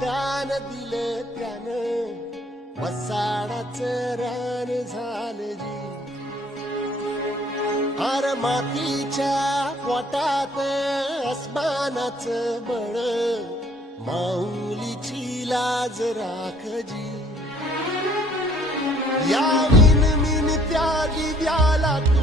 दान दिलं त्यानं वसाडाचं रान झालं जी. अर मातीच्या पोटात अस्मानाचं बळ माऊलीची लाज राखजी. या विन त्या दिव्याला